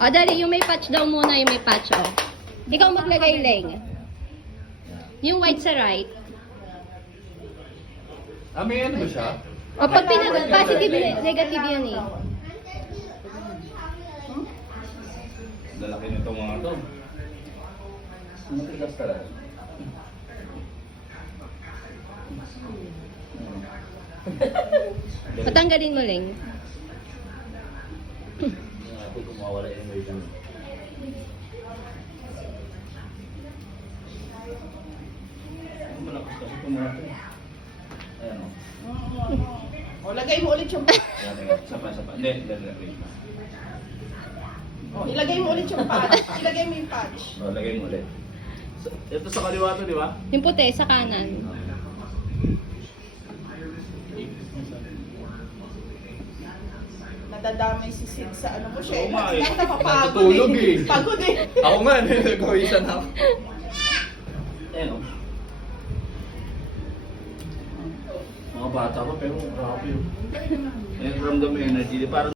O, dali, yung may patch daw muna, yung may patch, o. Ikaw maglagay, Leng. Yung white sa right. Ah, may ano ba siya? O, pag positive, negative yan eh. Lalaki nito mga to. Matigas ka lang. Patanggalin mo, Leng. Ako kumawala yung version. Malakas kasi pumato. Ayan o. O, lagay mo ulit yung... Sapa. Hindi, wait. O, ilagay mo ulit yung patch. Ilagay mo yung patch. Lagay mo ulit. Ito sa kaliwa to, di ba? Yung puti, sa kanan. Nadadamay si Sid sa ano mo siya. Oo nga eh. Napapagod Natutulog eh. Pagod eh. Ako nga, nag-awisan ako. Ayan o. Mga bata pa pero grabe yun. Ayan, ramdam yung energy. Parang